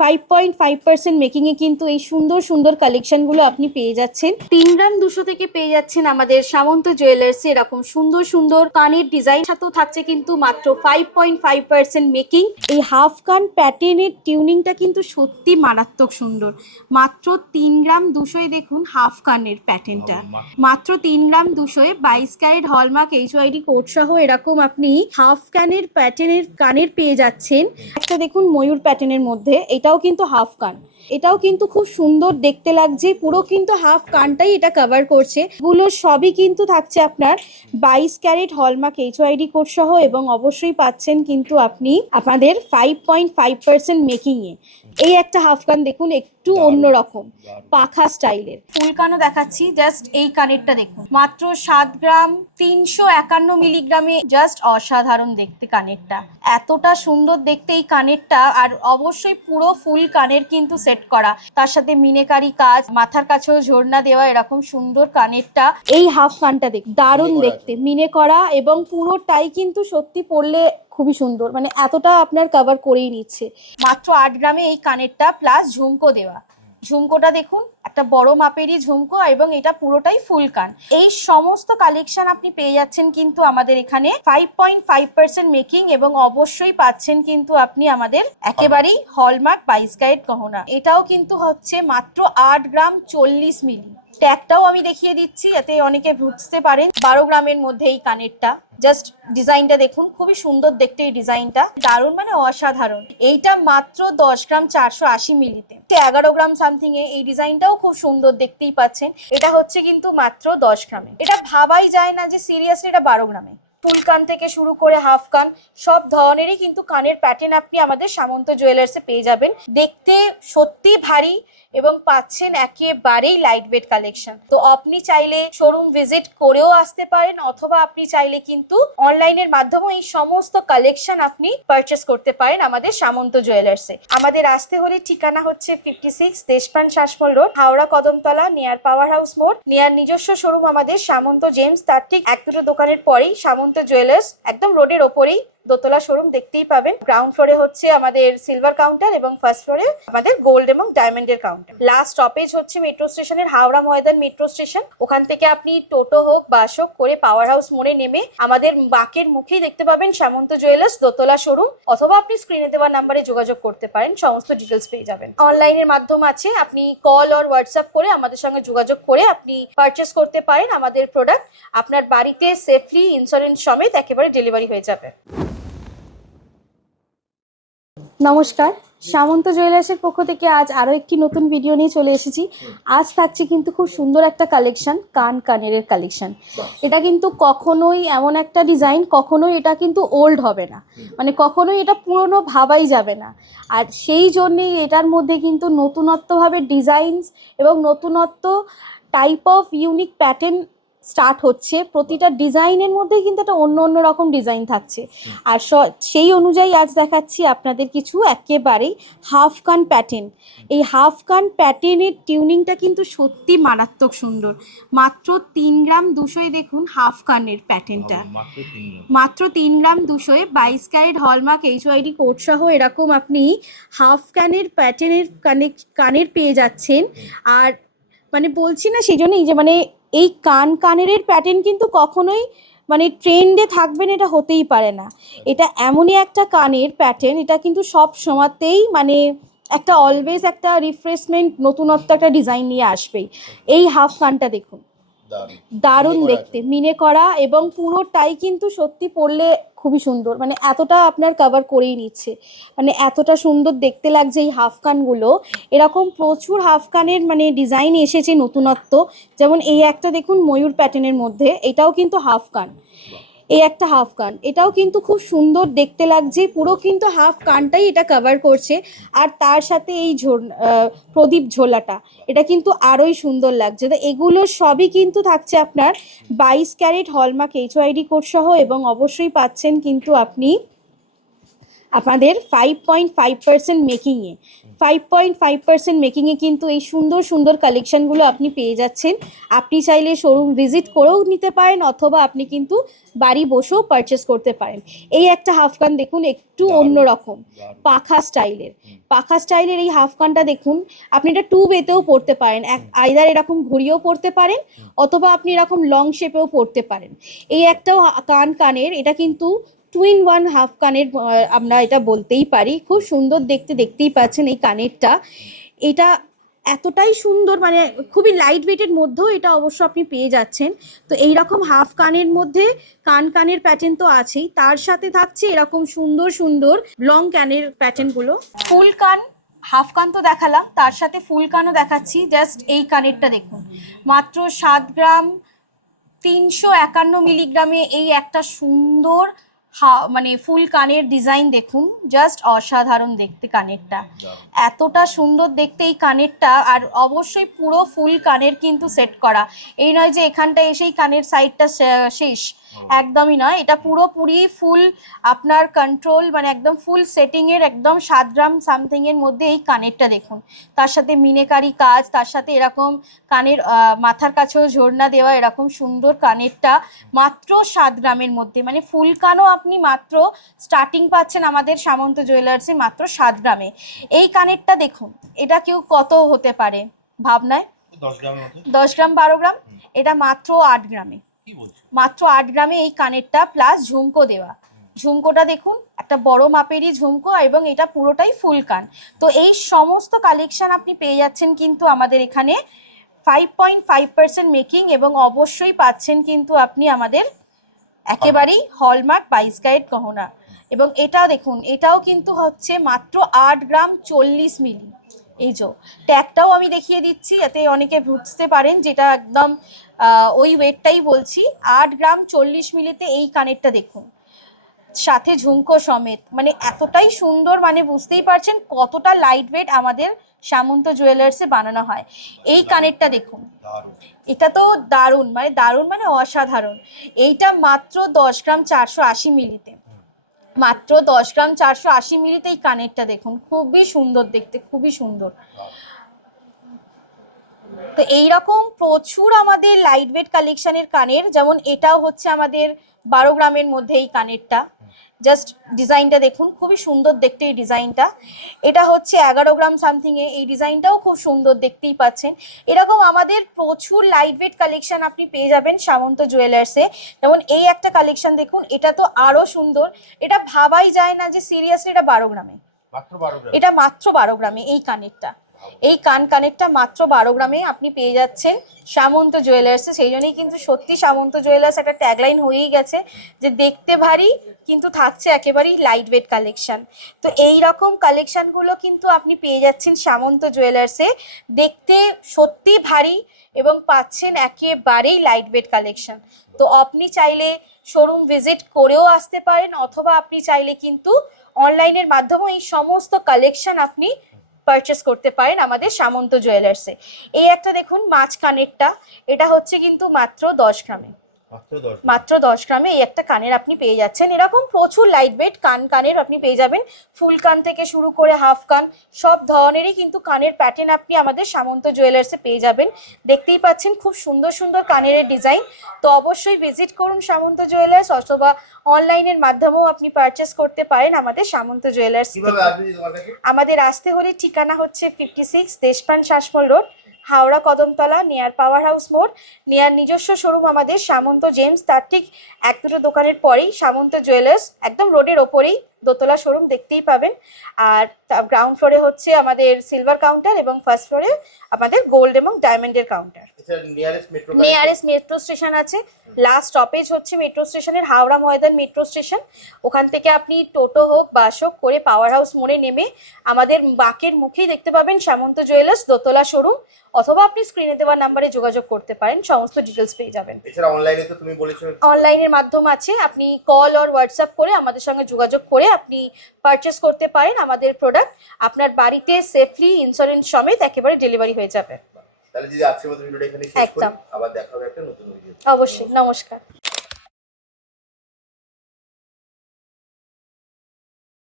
5.5% মেকিংয়ে কিন্তু এই সুন্দর সুন্দর কালেকশনগুলো আপনি পেয়ে যাচ্ছেন। 3 গ্রাম 200 থেকে পেয়ে যাচ্ছেন আমাদের সামন্ত জুয়েলার্সে এরকম সুন্দর সুন্দর কানের ডিজাইন, সাথেও থাকছে কিন্তু মাত্র 5.5% মেকিং। এই হাফ কান প্যাটার্নের টিউনিংটা কিন্তু সত্যি মারাত্মক সুন্দর। মাত্র 3 গ্রাম 200 দেখুন হাফ কানের প্যাটার্নটা, মাত্র 3 গ্রাম 200 22 ক্যারেট হলমার্ক এইচওআইডি কোড সহ এরকম আপনি হাফ কানের প্যাটার্নের কানের পেয়ে যাচ্ছেন। একটা দেখুন ময়ূর প্যাটার্নের মধ্যে, এটাও কিন্তু হাফ কান, এটাও কিন্তু খুব সুন্দর দেখতে লাগছে, পুরো কিন্তু হাফ কানটাই এটা কভার করছে। এগুলো সবই কিন্তু থাকছে আপনার 22 ক্যারেট হলমার্ক এইচওআইডি কোড সহ, এবং অবশ্যই পাচ্ছেন কিন্তু আপনি আপনাদের 5.5% মেকিংয়ে। এই একটা হাফ কান দেখুন, একটু অন্যরকম পাখা স্টাইলের। ফুল কানও দেখাচ্ছি, জাস্ট এই কানেরটা দেখুন, মাত্র 7 গ্রাম 351 মিলিগ্রামে, জাস্ট অসাধারণ দেখতে কানেরটা, এতটা সুন্দর দেখতে এই কানেরটা। আর অবশ্যই পুরো ফুল কানের কিন্তু সেট করা, তার সাথে মিনেকারি কাজ, মাথার কাছেও ঝর্ণা দেওয়া, এরকম সুন্দর কানেরটা। এই হাফ কানটা দেখ দারুণ দেখতে, মিনে করা, এবং পুরোটাই কিন্তু সত্যি পরলে খুবই সুন্দর, মানে এতটা আপনার কভার করেই নিচ্ছে। মাত্র 8 গ্রামে এই কানেরটা, প্লাস ঝুমকো দেওয়া, ঝুমকোটা দেখুন একটা বড় মাপেরই ঝুমকো, এবং এটা পুরোটাই ফুল কান। এই সমস্ত কালেকশন আপনি পেয়ে যাচ্ছেন কিন্তু আমাদের এখানে 5.5% মেকিং, এবং অবশ্যই পাচ্ছেন কিন্তু আপনি আমাদের একেবারেই হলমার্ক 22 ক্যারেট গহনা। এটাও কিন্তু হচ্ছে মাত্র 8 গ্রাম 40 মিলি। ট্যাগটাও আমি দেখিয়ে দিচ্ছি যাতে অনেকে বুঝতে পারেন। 12 গ্রামের মধ্যে এই কানেরটা, জাস্ট ডিজাইনটা দেখুন, খুবই সুন্দর দেখতে এই ডিজাইনটা, দারুণ মানে অসাধারণ। এইটা মাত্র 10 গ্রাম 480 মিলিতে, 11 গ্রাম সামথিং এ। এই ডিজাইনটাও খুব সুন্দর, দেখতেই পাচ্ছেন। এটা হচ্ছে কিন্তু মাত্র 10 গ্রামে। এটা ভাবাই যায় না যে সিরিয়াসলি এটা 12 গ্রামে। ফুল কান থেকে শুরু করে হাফ কান সব ধরনেরই কিন্তু কানের প্যাটার্ন আপনি আমাদের সামন্ত জুয়েলার্সে পেয়ে যাবেন। দেখতে সত্যি ভারী, এবং পাচ্ছেন একেবারেই লাইট ওয়েট কালেকশন। তো আপনি চাইলে শোরুম ভিজিট করেও আসতে পারেন, অথবা আপনি চাইলে কিন্তু অনলাইনের মাধ্যমে এই সমস্ত কালেকশন আপনি পারচেস করতে পারেন আমাদের সামন্ত জুয়েলার্সে। আমাদের আসতে হলে ঠিকানা হচ্ছে 56 Deshapran Sasmal road, Howrah Kadamtala, near power house মোড়, নিয়ার নিজস্ব শোরুম আমাদের সামন্ত জেমস, তার ঠিক 1-2 দোকানের পরেই সামন্ত জুয়েলার্স, একদম রোডের ওপরেই দোতলা শোরুম দেখতেই পাবেন। গ্রাউন্ড ফ্লোরে হচ্ছে আমাদের সিলভার কাউন্টার, এবং ফার্স্ট ফ্লোরে আমাদের গোল্ড এবং ডায়মন্ডের কাউন্টার। লাস্ট স্টপেজ হচ্ছে মেট্রো স্টেশনের হাওড়া ময়দান মেট্রো স্টেশন। ওখান থেকে আপনি টোটো হোক বাস হোক করে পাওয়ার হাউস মোড়ে নেমে আমাদের বাকের মুখেই দেখতে পাবেন সামন্ত জুয়েলার্স দোতলা শোরুম, অথবা আপনি স্ক্রিনে দেওয়া নাম্বারে যোগাযোগ করতে পারেন, সমস্ত ডিটেলস পেয়ে যাবেন। অনলাইনের মাধ্যম আছে, আপনি কল অর হোয়াটসঅ্যাপ করে আমাদের সঙ্গে যোগাযোগ করে আপনি পারচেস করতে পারেন আমাদের প্রোডাক্ট। আপনার বাড়িতে সেফলি ইন্স্যুরেন্স সমেত একেবারে ডেলিভারি হয়ে যাবে। নমস্কার, সামন্ত জুয়েলার্সের পক্ষ থেকে আজ আরও একটি নতুন ভিডিও নিয়ে চলে এসেছি। আজ থাকছে কিন্তু খুব সুন্দর একটা কালেকশন, কানের কালেকশন। এটা কিন্তু কখনোই এমন একটা ডিজাইন, কখনোই এটা কিন্তু ওল্ড হবে না, মানে কখনোই এটা পুরনো ভাবাই যাবে না। আর সেই জন্যেই এটার মধ্যে কিন্তু নতুনত্বভাবে ডিজাইনস এবং নতুনত্ব type of unique pattern start হচ্ছে। প্রতিটা ডিজাইনের মধ্যে কিন্তু একটা অন্য অন্য রকম ডিজাইন থাকছে। আর সেই অনুযায়ী আজ দেখাচ্ছি আপনাদের কিছু একেবারেই হাফ কান প্যাটার্ন। এই হাফ কান প্যাটার্নের টিউনিংটা কিন্তু সত্যি মারাত্মক সুন্দর। মাত্র 3 গ্রাম 200 দেখুন হাফ কানের প্যাটার্নটা, মাত্র 3 গ্রাম 200 22 ক্যারেট হলমার্ক এইচওআইডি কোড সহ এরকম আপনি হাফ কানের প্যাটার্নের কানের পেয়ে যাচ্ছেন। আর মানে বলছি না সেই জন্যই যে মানে এই কানের প্যাটার্ন কিন্তু কখনোই মানে ট্রেন্ডে থাকবেন এটা হতেই পারে না। এটা এমনই একটা কানের প্যাটার্ন, এটা কিন্তু সব সময়তেই মানে একটা অলওয়েজ একটা রিফ্রেশমেন্ট, নতুনত্ব একটা ডিজাইন নিয়ে আসবেই। এই হাফ কানটা দেখুন, দারুণ দেখতে, মিনে করা, এবং পুরোটাই কিন্তু সত্যি পরলে খুবই সুন্দর, মানে এতটা আপনার কভার করেই নিচ্ছে, মানে এতটা সুন্দর দেখতে লাগছে এই হাফ কানগুলো। এরকম প্রচুর হাফ কানের মানে ডিজাইন এসেছে নতুনত্ব, যেমন এই একটা দেখুন ময়ূর প্যাটার্নের মধ্যে, এটাও কিন্তু হাফ কান। এই একটা হাফ কান, এটাও কিন্তু খুব সুন্দর দেখতে লাগছে, পুরো কিন্তু হাফ কানটাই এটা কভার করছে। আর তার সাথে এই প্রদীপ ঝোলাটা, এটা কিন্তু আরোই সুন্দর লাগছে। তো এগুলো সবই কিন্তু থাকছে আপনার 22 ক্যারেট হলমার্ক এইচওআইডি কোড সহ, এবং অবশ্যই পাচ্ছেন কিন্তু আপনি আপনাদের 5.5% মেকিংয়ে 5.5% মেকিংয়ে কিন্তু এই সুন্দর সুন্দর কালেকশনগুলো আপনি পেয়ে যাচ্ছেন। আপনি চাইলে শোরুম ভিজিট করেও নিতে পারেন, অথবা আপনি কিন্তু বাড়ি বসেও পারচেস করতে পারেন। এই একটা হাফকান দেখুন, একটু অন্যরকম পাখা স্টাইলের এই হাফকানটা দেখুন। আপনি এটা 2 ওয়েতেও পরতে পারেন, আইদার এরকম ঘুরিয়েও পরতে পারেন, অথবা আপনি এরকম লং শেপেও পরতে পারেন। এই একটাও কানের, এটা কিন্তু 2 in 1 হাফ কানের, আমরা এটা বলতেই পারি। খুব সুন্দর দেখতে, দেখতেই পাচ্ছেন এই কানেরটা। এটা এতটাই সুন্দর, মানে খুবই লাইট ওয়েটের মধ্যেও এটা অবশ্য আপনি পেয়ে যাচ্ছেন। তো এই রকম হাফ কানের মধ্যে কানের প্যাটার্ন তো আছেই, তার সাথে থাকছে এরকম সুন্দর সুন্দর লং কানের প্যাটার্নগুলো। ফুল কান, হাফ কান তো দেখালাম, তার সাথে ফুল কানও দেখাচ্ছি। জাস্ট এই কানেরটা দেখুন, মাত্র 7 গ্রাম 351 মিলিগ্রামে এই একটা সুন্দর মানে ফুল কানের ডিজাইন দেখুন। জাস্ট অসাধারণ দেখতে কানেরটা, এতটা সুন্দর দেখতে এই কানেরটা। আর অবশ্যই পুরো ফুল কানের কিন্তু সেট করা, এই নয় যে এখানটা এসেই কানের সাইডটা শেষ, একদমই নয়। এটা পুরোপুরি ফুল আপনার কন্ট্রোল, মানে একদম ফুল সেটিংয়ের, একদম 7 গ্রাম সামথিংয়ের মধ্যে এই কানেরটা দেখুন। তার সাথে মিনেকারি কাজ, তার সাথে এরকম কানের মাথার কাছেও ঝর্ণা দেওয়া, এরকম সুন্দর কানেরটা মাত্র 7 গ্রামের মধ্যে। মানে ফুল কানও আপনি মাত্র স্টার্টিং পাচ্ছেন আমাদের সামন্ত জুয়েলার্সে মাত্র 7 গ্রামে। এই কানেরটা দেখুন, এটা কেউ কত হতে পারে ভাবনায়, 10 গ্রাম 12 গ্রাম, এটা মাত্র 8 গ্রামে। মাত্র 8 গ্রামে এই কানেরটা, প্লাস ঝুমকো দেওয়া। ঝুমকোটা দেখুন, একটা বড় মাপেরই ঝুমকো, এবং এটা পুরোটাই ফুল কান। তো এই সমস্ত কালেকশন আপনি পেয়ে যাচ্ছেন কিন্তু আমাদের এখানে 5.5% মেকিং, এবং অবশ্যই পাচ্ছেন কিন্তু আপনি আমাদের একেবারেই হলমার্ক 22 ক্যারেট গহনা। এবং এটা দেখুন, এটাও কিন্তু হচ্ছে মাত্র 8 গ্রাম 40 মিলি। এই যে ট্যাগটাও আমি দেখিয়ে দিচ্ছি, যাতে অনেকে বুঝতে পারেন, যেটা একদম ওই ওয়েটটাই বলছি। 8 গ্রাম 40 মিলিতে এই কানেরটা দেখুন, সাথে ঝুমকো সমেত। মানে এতটাই সুন্দর, মানে বুঝতেই পারছেন কতটা লাইট ওয়েট আমাদের সামন্ত জুয়েলার্সে বানানো হয়। এই কানেরটা দেখুন, এটা তো দারুণ, মানে দারুণ, মানে অসাধারণ। এইটা মাত্র 10 গ্রাম 480 মিলিতে, মাত্র 10 গ্রাম 480 মিলিতে এই কানেরটা দেখুন, খুবই সুন্দর দেখতে, খুবই সুন্দর। তো এইরকম প্রচুর আমাদের লাইট ওয়েট কালেকশনের কানের, যেমন এটাও হচ্ছে আমাদের 12 গ্রামের মধ্যে এই কানেরটা। জাস্ট ডিজাইনটা দেখুন, খুবই সুন্দর দেখতে এই ডিজাইনটা। এটা হচ্ছে 11 গ্রাম সামথিংয়ে, এই ডিজাইনটাও খুব সুন্দর, দেখতেই পাচ্ছেন। এরকম আমাদের প্রচুর লাইট ওয়েট কালেকশন আপনি পেয়ে যাবেন সামন্ত জুয়েলার্সে। যেমন এই একটা কালেকশন দেখুন, এটা তো আরো সুন্দর। এটা ভাবাই যায় না যে সিরিয়াসলি এটা 12 গ্রামে, এটা মাত্র 12 গ্রামে এই কানেরটা। এই কানেরটা মাত্র 12 গ্রামে আপনি পেয়ে যাচ্ছেন সামন্ত জুয়েলার্সে। সেই জন্যই কিন্তু সত্যি সামন্ত জুয়েলার্স একটা ট্যাগলাইন হয়েই গেছে, যে দেখতে ভারী কিন্তু থাকছে একেবারেই লাইট ওয়েট কালেকশন। তো এই রকম কালেকশনগুলো কিন্তু আপনি পেয়ে যাচ্ছেন সামন্ত জুয়েলার্সে, দেখতে সত্যি ভারী এবং পাচ্ছেন একেবারেই লাইট ওয়েট কালেকশন। তো আপনি চাইলে শোরুম ভিজিট করেও আসতে পারেন, অথবা আপনি চাইলে কিন্তু অনলাইনের মাধ্যমেও এই সমস্ত কালেকশন আপনি পারচেস করতে পারেন আমাদের সামন্ত জুয়েলার্সে। এই একটা দেখুন মাছ কানেরটা, এটা হচ্ছে কিন্তু মাত্র 10 গ্রামে, মাত্র 10 গ্রামে এই একটা কানের আপনি পেয়ে যাচ্ছেন। এরকম প্রচুর লাইট ওয়েট কানের আপনি পেয়ে যাবেন, ফুল কান থেকে শুরু করে হাফ কান, সব ধরনেরই কিন্তু কানের প্যাটার্ন আপনি আমাদের সামন্ত জুয়েলার্সে পেয়ে যাবেন। দেখতেই পাচ্ছেন খুব সুন্দর সুন্দর কানের ডিজাইন। তো অবশ্যই ভিজিট করুন সামন্ত জুয়েলার্স, অথবা অনলাইনের মাধ্যমেও আপনি পারচেস করতে পারেন আমাদের সামন্ত জুয়েলার্স। আমাদের আসতে হলে ঠিকানা হচ্ছে 56 Deshapran Sasmal road, Howrah Kadamtala, near power house মোড়, নিয়ার নিজস্ব শোরুম আমাদের সামন্ত জেমস। তার ঠিক 1-2 দোকানের পরেই সামন্ত জুয়েলার্স, একদম রোডের ওপরেই দোতলা শোরুম দেখতেই পাবেন। আর গ্রাউন্ড ফ্লোরে হচ্ছে আমাদের সিলভার কাউন্টার, এবং ফার্স্ট ফ্লোরে আমাদের গোল্ড এবং ডায়মন্ডের কাউন্টার। নিয়ারেস্ট মেট্রো স্টেশন আছে, লাস্ট স্টপেজ হচ্ছে মেট্রো স্টেশনের হাওড়া ময়দান মেট্রো স্টেশন। ওখান থেকে আপনি টোটো হোক বাস হোক করে পাওয়ার হাউস মোড়ে নেমে আমাদের বাঁকের মুখেই দেখতে পাবেন সামন্ত জুয়েলার্স দোতলা শোরুম, অথবা আপনি স্ক্রিনে দেওয়া নাম্বারে যোগাযোগ করতে পারেন, সমস্ত ডিটেলস পেয়ে যাবেন। এছাড়া অনলাইনে তো তুমি বলেছো অনলাইনের মাধ্যম আছে, আপনি কল আর হোয়াটসঅ্যাপ করে আমাদের সঙ্গে যোগাযোগ করে আপনি পারচেস করতে পারেন আমাদের প্রোডাক্ট। আপনার বাড়িতে সেফলি ইন্স্যুরেন্স সমেত একেবারে ডেলিভারি হয়ে যাবে। তাহলে দিদি আজকের মতো ভিডিওটা এখানে শেষ করি, আবার দেখা হবে একটা নতুন ভিডিও। অবশ্যই, নমস্কার।